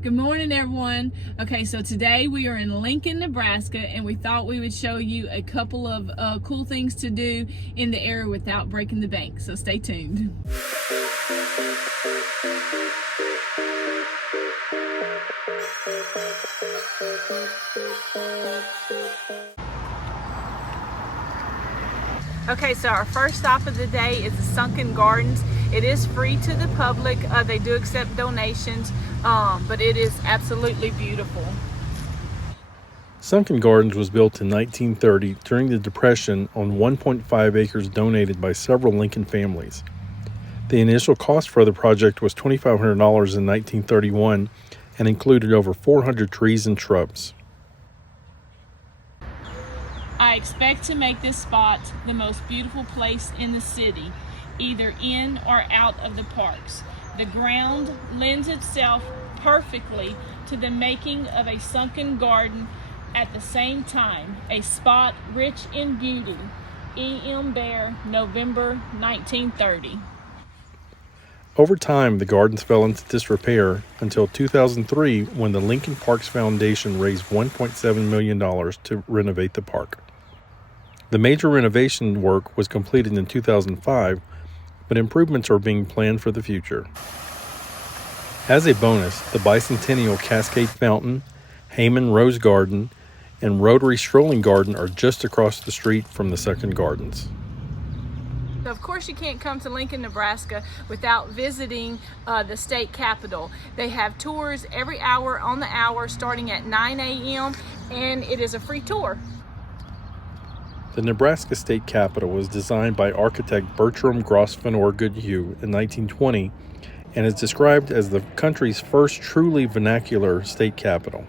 Good morning, everyone. Okay, so today we are in Lincoln, Nebraska, and we thought we would show you a couple of cool things to do in the area without breaking the bank. So stay tuned. Okay, so our first stop of the day is the Sunken Gardens. It is free to the public. They do accept donations, but it is absolutely beautiful. Sunken Gardens was built in 1930 during the Depression on 1.5 acres donated by several Lincoln families. The initial cost for the project was $2,500 in 1931 and included over 400 trees and shrubs. I expect to make this spot the most beautiful place in the city, either in or out of the parks. The ground lends itself perfectly to the making of a sunken garden at the same time, a spot rich in beauty. E.M. Bear, November 1930. Over time, the gardens fell into disrepair until 2003 when the Lincoln Parks Foundation raised $1.7 million to renovate the park. The major renovation work was completed in 2005, but improvements are being planned for the future. As a bonus, the bicentennial Cascade Fountain, Heyman Rose Garden, and Rotary Strolling Garden are just across the street from the Sunken Gardens. So of course you can't come to Lincoln, Nebraska without visiting the state capitol. They have tours every hour on the hour starting at 9 a.m. and it is a free tour. The Nebraska State Capitol was designed by architect Bertram Grosvenor Goodhue in 1920 and is described as the country's first truly vernacular state capitol.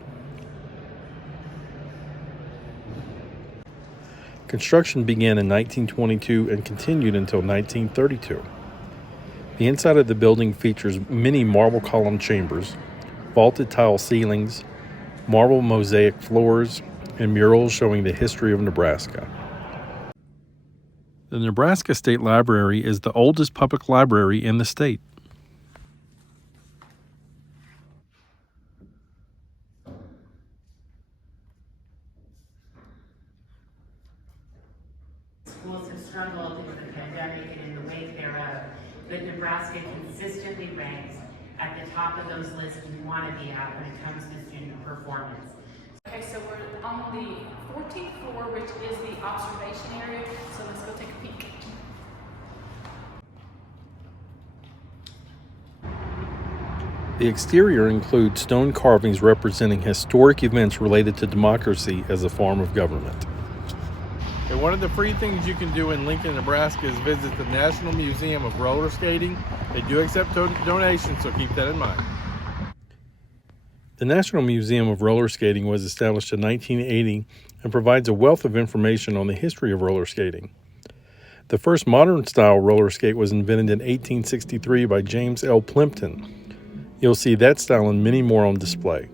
Construction began in 1922 and continued until 1932. The inside of the building features many marble column chambers, vaulted tile ceilings, marble mosaic floors, and murals showing the history of Nebraska. The Nebraska State Library is the oldest public library in the state. Schools have struggled with the pandemic and in the wake thereof, but Nebraska consistently ranks at the top of those lists we want to be at when it comes to student performance. Okay, so we're on the 14th floor, which is the observation area, so let's go take a peek. The exterior includes stone carvings representing historic events related to democracy as a form of government. And one of the free things you can do in Lincoln, Nebraska is visit the National Museum of Roller Skating. They do accept donations, so keep that in mind. The National Museum of Roller Skating was established in 1980 and provides a wealth of information on the history of roller skating. The first modern-style roller skate was invented in 1863 by James L. Plimpton. You'll see that style and many more on display.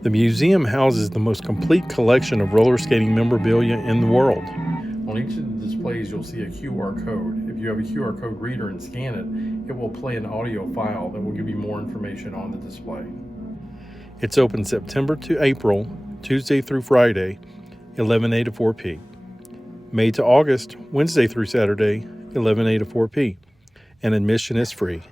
The museum houses the most complete collection of roller skating memorabilia in the world. On each of the displays, you'll see a QR code. If you have a QR code reader and scan it, it will play an audio file that will give you more information on the display. It's open September to April, Tuesday through Friday, 11 a to 4 p. May to August, Wednesday through Saturday, 11 a to 4 p. And admission is free.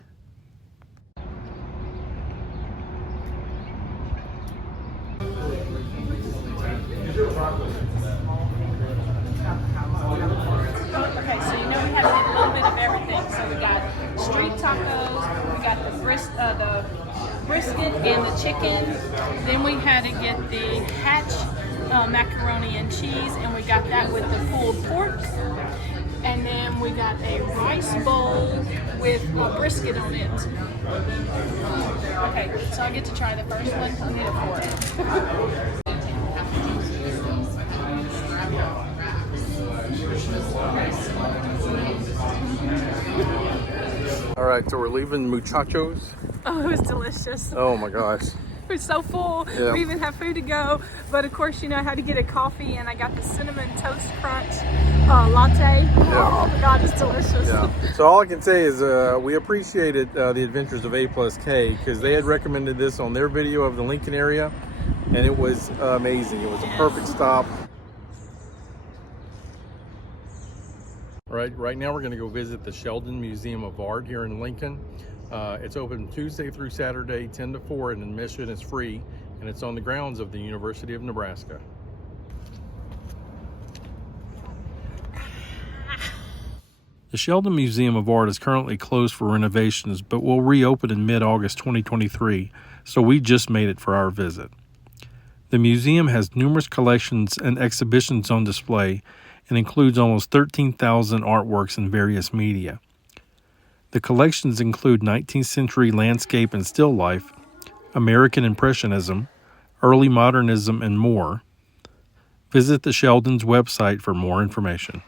Okay, so you know we have a little bit of everything. So we got street tacos, we got the brisket and the chicken. Then we had to get the hatch macaroni and cheese, and we got that with the pulled pork. And then we got a rice bowl with a brisket on it. Okay, so I get to try the first one. I need a fork. All right, so we're leaving Muchachos. Oh, it was delicious. Oh my gosh. We're so full. Yeah. We even have food to go. But of course, you know, I had to get a coffee, and I got the cinnamon toast crunch latte. Oh my God, it's delicious. Yeah. So all I can say is we appreciated the Adventures of A+K because they had recommended this on their video of the Lincoln area, and it was amazing. It was a perfect stop. Right now we're going to go visit the Sheldon Museum of Art here in Lincoln. It's open Tuesday through Saturday, 10 to 4, and admission is free, and it's on the grounds of the University of Nebraska. The Sheldon Museum of Art is currently closed for renovations, but will reopen in mid-August 2023, so we just made it for our visit. The museum has numerous collections and exhibitions on display and includes almost 13,000 artworks in various media. The collections include 19th century landscape and still life, American Impressionism, early modernism, and more. Visit the Sheldon's website for more information.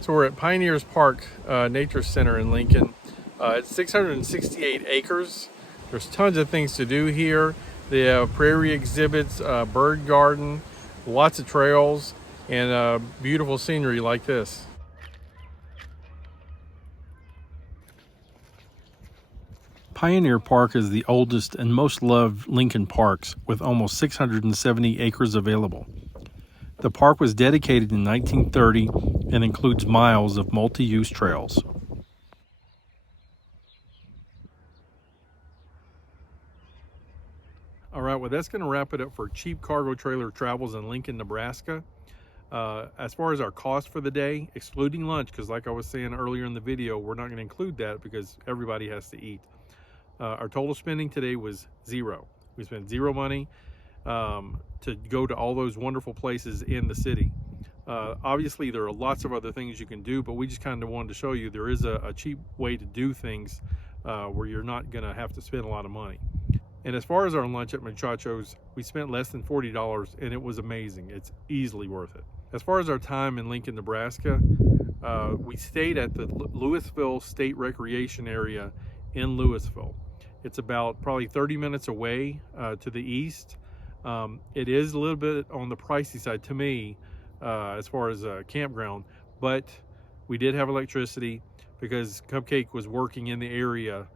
So we're at Pioneers Park Nature Center in Lincoln. It's 668 acres. There's tons of things to do here. They have prairie exhibits, bird garden, lots of trails, and beautiful scenery like this. Pioneer Park is the oldest and most loved Lincoln parks, with almost 670 acres available. The park was dedicated in 1930 and includes miles of multi-use trails. All right, well, that's going to wrap it up for Cheap Cargo Trailer Travels in Lincoln, Nebraska. As far as our cost for the day, excluding lunch, because like I was saying earlier in the video, we're not going to include that because everybody has to eat. Our total spending today was zero. We spent zero money to go to all those wonderful places in the city. Obviously, there are lots of other things you can do, but we just kind of wanted to show you there is a cheap way to do things where you're not going to have to spend a lot of money. And as far as our lunch at Muchachos, we spent less than $40, and it was amazing. It's easily worth it. As far as our time in Lincoln, Nebraska, we stayed at the Louisville State Recreation Area in Louisville. It's about probably 30 minutes away to the east. It is a little bit on the pricey side to me as far as a campground, but we did have electricity because Cupcake was working in the area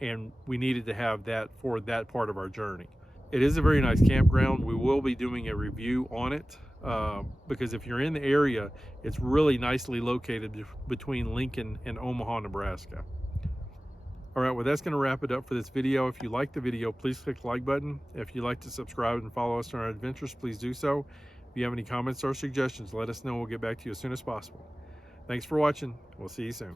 and we needed to have that for that part of our journey. It is a very nice campground. We will be doing a review on it because if you're in the area, it's really nicely located between Lincoln and Omaha, Nebraska. All right, well, that's going to wrap it up for this video. If you like the video, please click the like button. If you'd like to subscribe and follow us on our adventures, please do so. If you have any comments or suggestions, let us know. We'll get back to you as soon as possible. Thanks for watching. We'll see you soon.